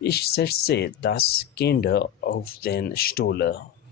Ich setze das Kind auf den Stuhl.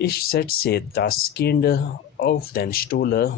Ich setze das Kind auf den Stuhl.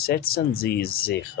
setzen Sie sich.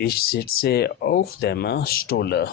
Ich sitze auf dem Stuhl,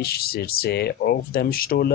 Ich sitze auf dem Stuhl,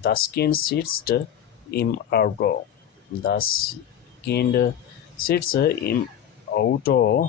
Das Kind sitzt im Auto. Das Kind sitzt im Auto,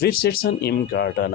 Wir sitzen im Garten,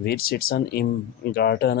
Wir sitzen im Garten,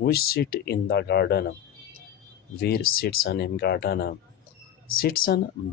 We sit in the garden. Wir sitzen im Garten. Sitzen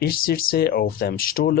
Ich sitze auf dem Stuhl,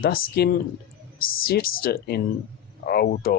Das Kind sitzt in Auto,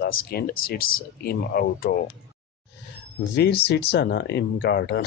Das Kind sitz im Auto. Wir sitzen im Garten,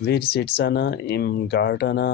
Wir sitzen im Garten,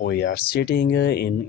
We are sitting in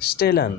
Stellen,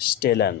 Stellen,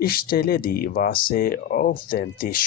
Ich stelle die Vase auf den Tisch,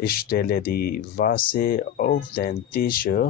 Ich stelle die Vase auf den Tisch,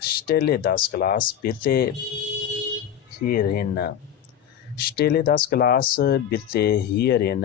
Stelle das Glas bitte hierhin. Stelle das Glas bitte hierhin,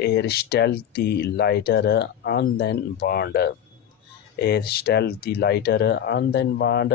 Er stellt die Leiter an den Wand. Er stellt die Leiter an den Wand.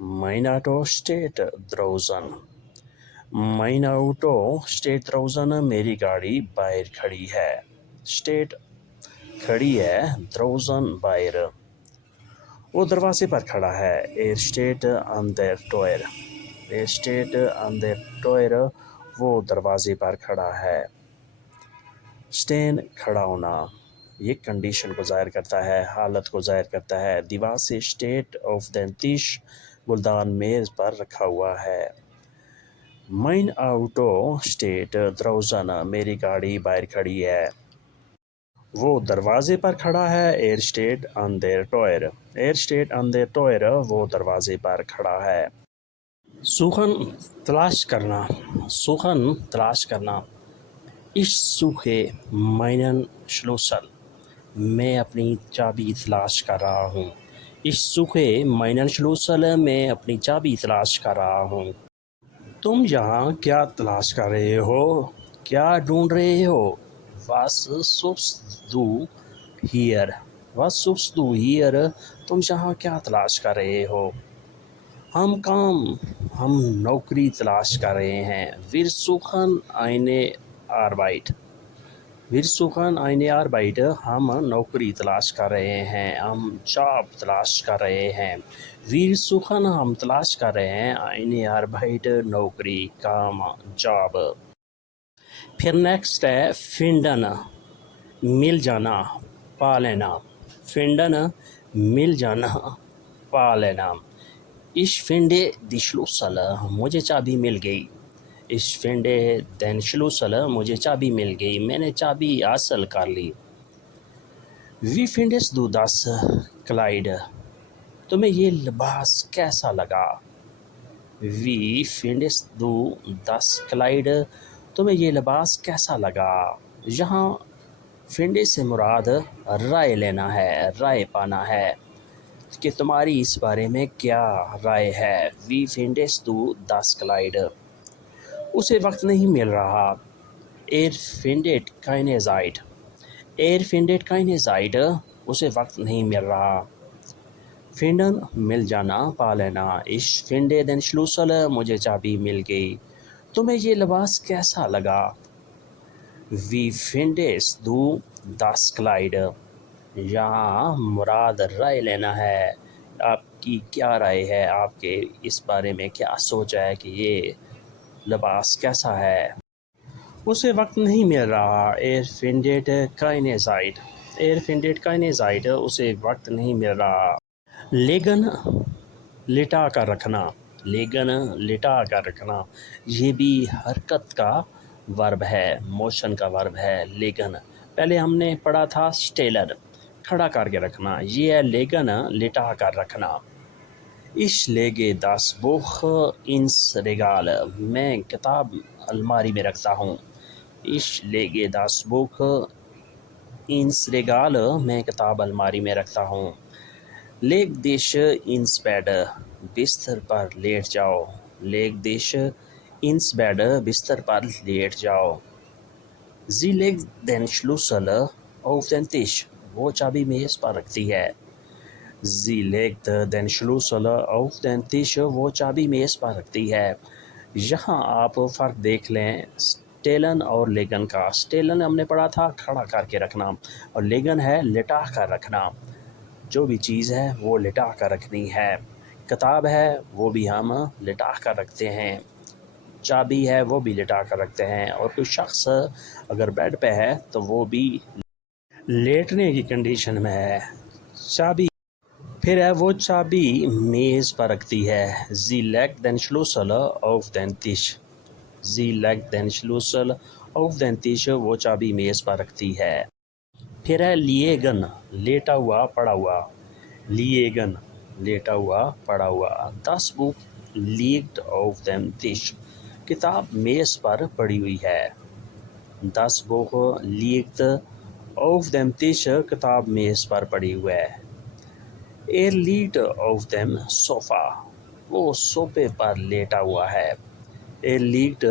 Mein Auto steht draußen. mein Auto steht draußen, میری گاڑی باہر کھڑی ہے. Steht کھڑی ہے, draußen باہر. وہ دروازے پر کھڑا ہے. Er steht an der Tür. Er steht an der Tür. وہ دروازے پر کھڑا ہے. Stehen کھڑا ہونا, یہ کنڈیشن کو ظاہر کرتا ہے, حالت کو ظاہر کرتا ہے. Die Vase steht auf dem Tisch. گلدان میز پر رکھا ہوا ہے. Mein Auto steht draußen. میری گاڑی باہر کھڑی ہے. وہ دروازے پر کھڑا ہے. Er steht an der Tür. Er steht an der Tür. وہ دروازے پر کھڑا ہے. Suchen تلاش کرنا. Suchen تلاش کرنا. Ich suche meinen Schlüssel. میں اپنی چابی تلاش کر رہا ہوں. Ich suche meinen Schlüssel. میں اپنی چابی تلاش کر رہا ہوں. تم یہاں کیا تلاش کر رہے ہو؟ کیا ڈھونڈ رہے ہو؟ Was suchst du hier? Was suchst du hier? تم یہاں کیا تلاش کر رہے ہو؟ ہم نوکری تلاش کر رہے ہیں. Wir suchen eine Arbeit. Wir suchen eine Arbeit. ہم نوکری تلاش کر رہے ہیں. ہم جاب تلاش کر رہے ہیں. Wir suchen ہم تلاش کر رہے ہیں. eine Arbeit نوکری, کام, جاب. پھر نیکسٹ ہے finden, مل جانا, پا لینا. finden مل جانا, پا لینا. Ich finde die Schlüssel. مجھے چابی مل گئی. Ich finde den Schlüssel. مجھے چابی مل گئی. میں نے چابی حاصل کر لی. Wie findest du das Kleid? تمہیں یہ لباس کیسا لگا؟ Wie findest du das Kleid? تمہیں یہ لباس کیسا لگا؟ یہاں finde سے مراد رائے لینا ہے, رائے پانا ہے کہ تمہاری اس بارے میں کیا رائے ہے. Wie findest du das Kleid? اسے وقت نہیں مل رہا. Er findet keine Zeit. Er findet keine Zeit. اسے وقت نہیں مل رہا. finden مل جانا, پا لینا. Ich finde den Schlüssel. مجھے چابی مل گئی. تمہیں یہ لباس کیسا لگا؟ Wie findest du das Kleid? یہاں مراد رائے لینا ہے. آپ کی کیا رائے ہے, آپ کے اس بارے میں کیا سوچ ہے کہ یہ لباس کیسا ہے؟ اسے وقت نہیں مل رہا. Er findet keine Zeit. Er findet keine Zeit. اسے وقت نہیں مل رہا. لیگن لٹا کر رکھنا. لیگن لٹا کر رکھنا, یہ بھی حرکت کا ورب ہے, موشن کا ورب ہے. لیگن پہلے ہم نے پڑھا تھا اسٹیلن, کھڑا کر کے رکھنا. یہ ہے لیگن لٹا کر رکھنا. Ich lege das Buch ins Regal. میں کتاب الماری میں رکھتا ہوں. Ich lege das Buch ins Regal. میں کتاب الماری میں رکھتا ہوں. Leg dich ins Bett. بستر پر لیٹ جاؤ. Leg dich ins Bett. بستر پر لیٹ جاؤ. Sie legt den Schlüssel auf den Tisch. وہ چابی میز پر رکھتی ہے. Sie legt den Schlüssel auf den Tisch. وہ چابی میز پر رکھتی ہے. یہاں آپ فرق دیکھ لیں اسٹیلن اور لیگن کا. اسٹیلن ہم نے پڑھا تھا کھڑا کر کے رکھنا, اور لیگن ہے لٹا کر رکھنا. جو بھی چیز ہے وہ لٹا کر رکھنی ہے. کتاب ہے وہ بھی ہم لٹا کر رکھتے ہیں. چابی ہے وہ بھی لٹا کر رکھتے ہیں. اور کوئی شخص اگر بیڈ پہ ہے تو وہ بھی لیٹنے کی کنڈیشن میں ہے. چابی پھر ہے وہ چابی میز پر رکھتی ہے. Sie legt den Schlüssel auf den Tisch. Sie legt den Schlüssel auf den Tisch. وہ چابی میز پر رکھتی ہے. پھر ہے لیگن لیٹا ہوا پڑا ہوا. لیگن لیٹا ہوا پڑا ہوا. Das Buch liegt auf dem Tisch. کتاب میز پر پڑی ہوئی ہے. Das Buch liegt auf dem Tisch. کتاب میز پر پڑی ہوئی ہے. Er liegt auf dem Sofa. وہ صوفے پر لیٹا ہوا ہے. Er liegt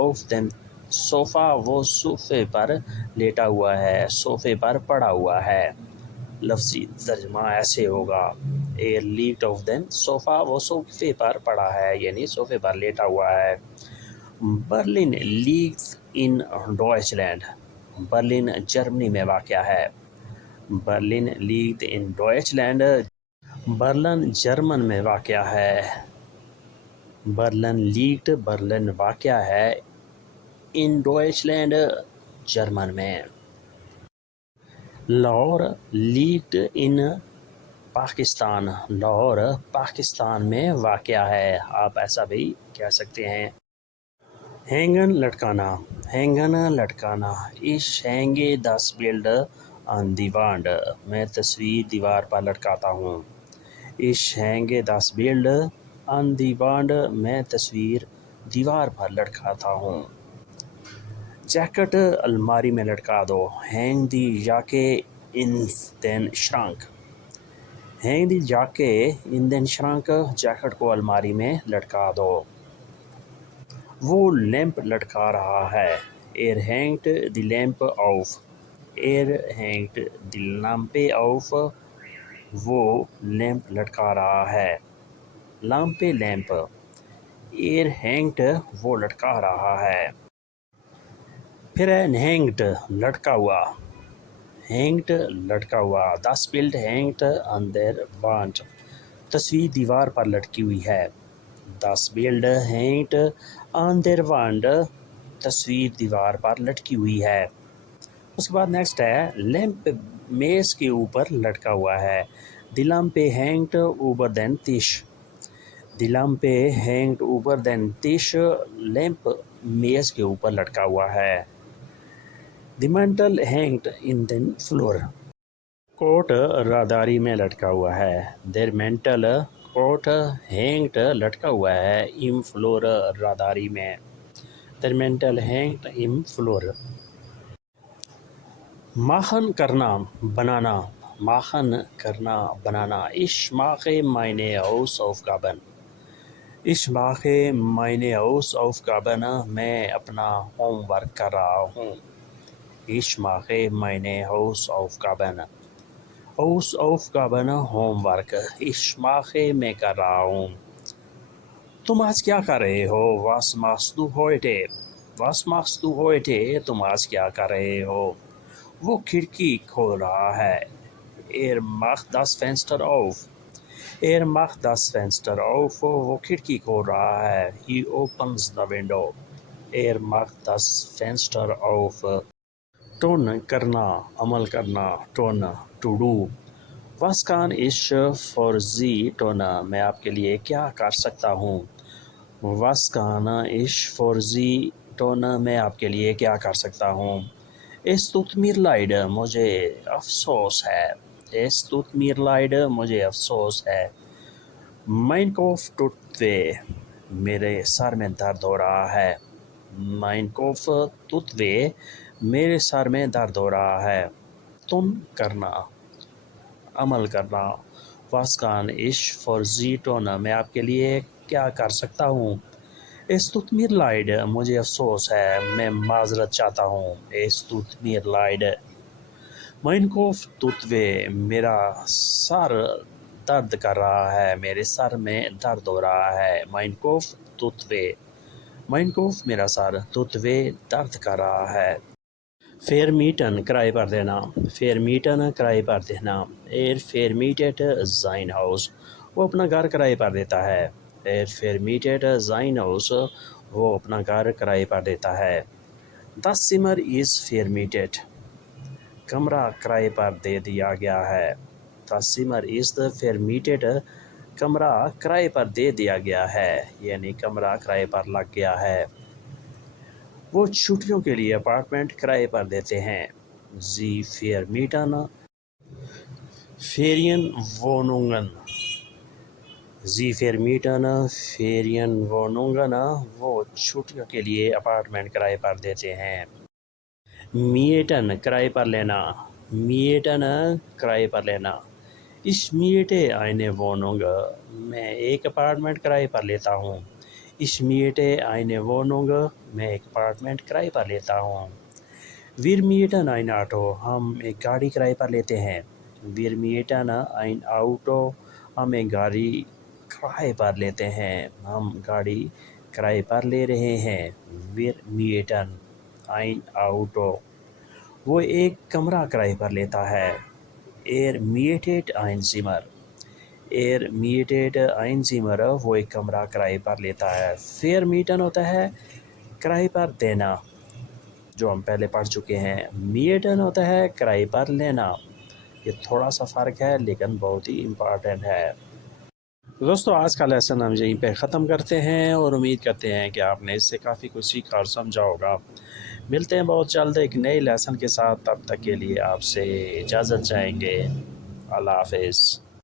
auf dem Sofa. وہ صوفے پر لیٹا ہوا ہے, صوفے پر پڑا ہوا ہے. لفظی ترجمہ ایسے ہوگا. Er liegt auf dem Sofa. وہ صوفے پر پڑا ہے, یعنی صوفے پر لیٹا ہوا ہے. برلن لیگز ان ڈوائچلینڈ، برلن جرمنی میں واقع ہے۔ برلن لیگز ان ڈوائچلینڈ، برلن جرمن میں واقع ہے۔ برلن لیگڈ، برلن واقع ہے ان ڈوائچلینڈ، جرمن میں۔ لاہور لیگڈ ان پاکستان، لاہور پاکستان میں واقع ہے۔ آپ ایسا بھی کہہ سکتے ہیں۔ ہینگن لٹکانا، ہینگن لٹکانا، ich hänge das Bild an die Wand، میں تصویر دیوار پر لٹکاتا ہوں۔ ich hänge das Bild an die Wand، میں تصویر دیوار پر لٹکاتا ہوں۔ جیکٹ الماری میں لٹکا دو، hang die Jacke in den Schrank، hang die Jacke in den Schrank، jacket کو الماری میں لٹکا دو۔ وہ لیمپ لٹکا رہا ہے، er hängt die Lampe auf، er hängt die Lampe auf، وہ لیمپ لٹکا رہا ہے۔ لامپے لیمپ، er hängt وہ لٹکا رہا ہے۔ پھر ہے hängt لٹکا ہوا، hängt لٹکا ہوا، das Bild hängt an der Wand، تصویر دیوار پر لٹکی ہوئی ہے۔ das Bild hängt an der Wand، تصویر دیوار پر لٹکی ہوئی ہے۔ اس کے بعد نیکسٹ ہے لیمپ میز کے اوپر لٹکا ہوا ہے، die Lampe hängt über den Tisch، die Lampe hängt über den Tisch، lamp میز کے اوپر لٹکا ہوا ہے۔ the mantel hängt in den Flur، کوٹ راداری میں لٹکا ہوا ہے، der Mantel کوٹ hängt لٹکا ہوا ہے im Flur راداری میں، der Mantel hängt im Flur۔ machen کرنا، بنانا، machen کرنا، بنانا، ich mache meine Hausaufgaben، ich mache meine Hausaufgaben، میں اپنا ہوم ورک کر رہا ہوں۔ ich mache meine Hausaufgaben، Hausaufgaben home work, ich mache میں کر رہا ہوں۔ تم آج کیا کر رہے ہو؟ was machst du heute؟ was machst du heute؟ تم آج کیا کر رہے ہو؟ وہ کھڑکی کھول رہا ہے، er macht das Fenster auf، er macht das Fenster auf، وہ کھڑکی کھول رہا ہے، he opens the window، er macht das Fenster auf۔ Tone کرنا، عمل کرنا، tone to do۔ was kann ich für Sie tun؟ میں آپ کے لیے کیا کر سکتا ہوں؟ was kann ich für Sie tun؟ میں آپ کے لیے کیا کر سکتا ہوں؟ es tut mir leid، مجھے افسوس ہے، es tut mir leid، مجھے افسوس ہے۔ mein Kopf tut weh، میرے سر میں درد ہو رہا ہے، mein Kopf tut weh، میرے سر میں درد ہو رہا ہے۔ تم کرنا، عمل کرنا، was kann ich für Sie tun؟ میں آپ کے لیے کیا کر سکتا ہوں؟ es tut mir leid، مجھے افسوس ہے، میں معذرت چاہتا ہوں، es tut mir leid۔ mein Kopf tut weh، میرا سر درد کر رہا ہے، میرے سر میں درد ہو رہا ہے، mein Kopf tut weh، mein Kopf میرا سر tut weh درد کر رہا ہے۔ vermieten کرائے پر دینا، vermieten کرائے پر دینا، er vermietet sein Haus، وہ اپنا گھر کرائے پر دیتا ہے، er vermietet sein Haus، وہ اپنا گھر کرائے پر دیتا ہے۔ das Zimmer ist vermietet، کمرہ کرائے پر دے دیا گیا ہے، das Zimmer ist vermietet، کمرہ کرائے پر دے دیا گیا ہے، یعنی کمرہ کرائے پر لگ گیا ہے۔ وہ چھٹیوں کے لیے اپارٹمنٹ کرائے پر دیتے ہیں، sie vermieten Ferienwohnungen، sie vermieten Ferienwohnungen، وہ چھٹیوں کے لیے اپارٹمنٹ کرائے پر دیتے ہیں۔ mieten کرائے پر لینا، mieten کرائے پر لینا، ich miete eine Wohnung، میں ایک اپارٹمنٹ کرائے پر لیتا ہوں، ich miete eine Wohnung، میں ایک اپارٹمنٹ کرائے پر لیتا ہوں۔ wir mieten ein Auto، ہم ایک گاڑی کرائے پر لیتے ہیں، wir mieten ein Auto، ہم ایک گاڑی کرائے پر لیتے ہیں، ہم گاڑی کرائے پر لے رہے ہیں. Wir mieten ein Auto. وہ ایک کمرہ کرائے پر لیتا ہے. Er mietet ein Zimmer. Er mietet ein Zimmer. وہ ایک کمرہ کرائے پر لیتا ہے. Vermieten ہوتا ہے کرائے پر دینا، جو ہم پہلے پڑھ چکے ہیں. Mieten ہوتا ہے کرائے پر لینا. یہ تھوڑا سا فرق ہے لیکن بہت ہی امپارٹنٹ ہے. دوستو آج کا لیسن ہم یہیں پہ ختم کرتے ہیں اور امید کرتے ہیں کہ آپ نے اس سے کافی کچھ سیکھا اور سمجھا ہوگا. ملتے ہیں بہت جلد ایک نئے لیسن کے ساتھ. تب تک کے لیے آپ سے اجازت چاہیں گے. اللہ حافظ.